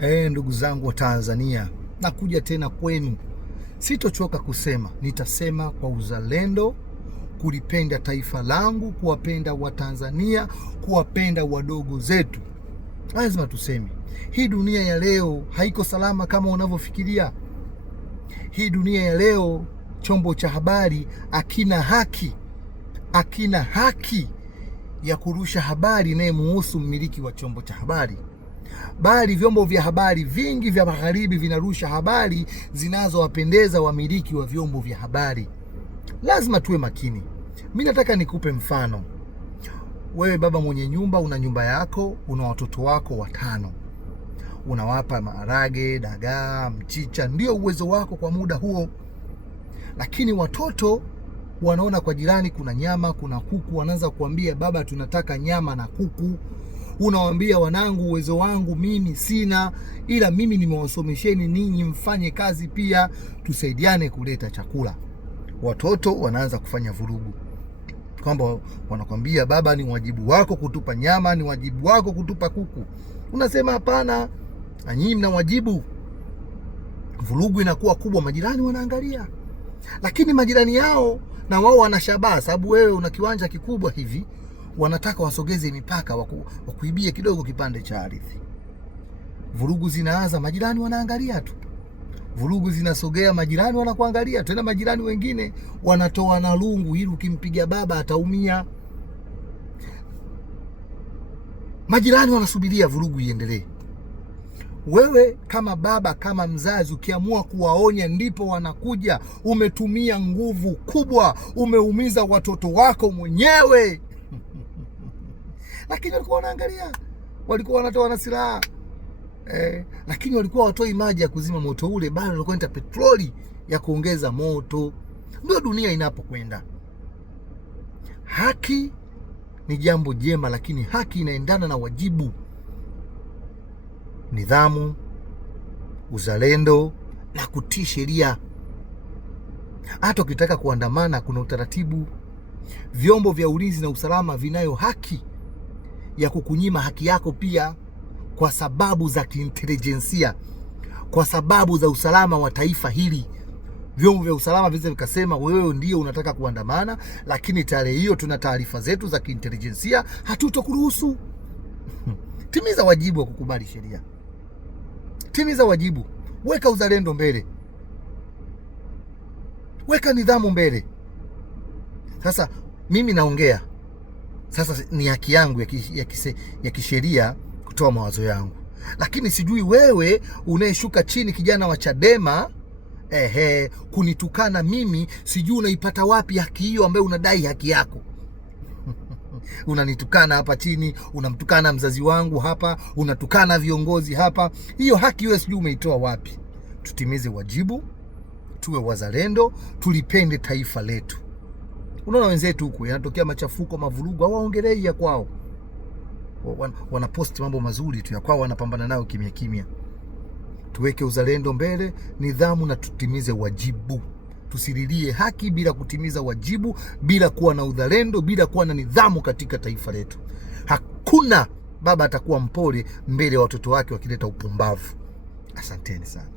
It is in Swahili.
Ndugu zangu wa Tanzania, nakuja tena kwenu. Sitochoka kusema, nitasema kwa uzalendo, kulipenda taifa langu, kuwapenda Watanzania, kuwapenda wadogo zetu. Lazima tuseme, hii dunia ya leo haiko salama kama unavyofikiria. Hii dunia ya leo, chombo cha habari akina haki ya kurusha habari inayemuhusu mmiliki wa chombo cha habari, bali vyombo vya habari vingi vya magharibi vinarusha habari zinazowapendeza wamiliki wa vyombo vya habari. Lazima tuwe makini. Mimi nataka nikupe mfano. Wewe baba mwenye nyumba, una nyumba yako, una watoto wako 5. Unawapa maharage, dagaa, mchicha, ndio uwezo wako kwa muda huo. Lakini watoto wanaona kwa jirani kuna nyama, kuna kuku, wanaanza kuambia baba, tunataka nyama na kuku. Unawaambia wanangu, uwezo wangu mimi sina, ila mimi nimewasomesheni ninyi mfanye kazi pia, tusaidiane kuleta chakula. Watoto wanaanza kufanya vurugu, kwamba wanakwambia baba, ni wajibu wako kutupa nyama, ni wajibu wako kutupa kuku. Unasema hapana, na nyinyi mna wajibu. Vurugu inakuwa kubwa, majirani wanaangalia. Lakini majirani yao na wao wanashabaha, sababu wewe una kiwanja kikubwa hivi, wanataka wasogeze mipaka, wakuibie kidogo kipande cha ardhi. Vurugu zinaanza, majirani wanaangalia tu. Vurugu zinasogea, majirani wanakuangalia. Tena majirani wengine wanatoa na lungu, ili ukimpiga baba ataumia. Majirani wanasubiria vurugu iendelee. Wewe kama baba, kama mzazi, ukiamua kuwaonya, ndipo wanakuja. Umetumia nguvu kubwa, umeumiza watoto wako mwenyewe. Lakini walikuwa wanaangalia, walikuwa wanatoa na silaha, lakini walikuwa watoi maji ya kuzima moto ule, bado walikuwa wanatoa petroli ya kuongeza moto. Ndio dunia inapokwenda. Haki ni jambo jema, lakini haki inaendana na wajibu, nidhamu, uzalendo na kutii sheria. Hata ukitaka kuandamana, kuna utaratibu. Vyombo vya ulinzi na usalama vinayo haki ya kukunyima haki yako pia, kwa sababu za kiintelijensia, kwa sababu za usalama wa taifa hili. Vyombo vya usalama viweze vikasema wewe ndio unataka kuandamana, lakini tarehe hiyo tuna taarifa zetu za kiintelijensia, hatutokuruhusu. Timiza wajibu wa kukubali sheria. Timiza wajibu. Weka uzalendo mbele, weka nidhamu mbele. Sasa mimi naongea sasa, ni haki yangu ya kisheria kutoa mawazo yangu, lakini sijui wewe unayeshuka chini, kijana wa Chadema, kunitukana mimi, sijui unaipata wapi haki hiyo ambayo unadai haki yako. Unanitukana hapa chini, unamtukana mzazi wangu hapa, unatukana viongozi hapa. Hiyo haki wewe sijui umeitoa wapi. Tutimize wajibu, tuwe wazalendo, tulipende taifa letu. Unaona wenzetu huku yanatokea machafuko, mavurugu, hawaongelei ya kwao. Wanaposti mambo mazuri tu ya kwao, wanapambana nayo kimya kimya. Tuweke uzalendo mbele, nidhamu, na tutimize wajibu. Tusililie haki bila kutimiza wajibu, bila kuwa na uzalendo, bila kuwa na nidhamu katika taifa letu. Hakuna baba atakuwa mpole mbele ya watoto wake wakileta upumbavu. Asanteni sana.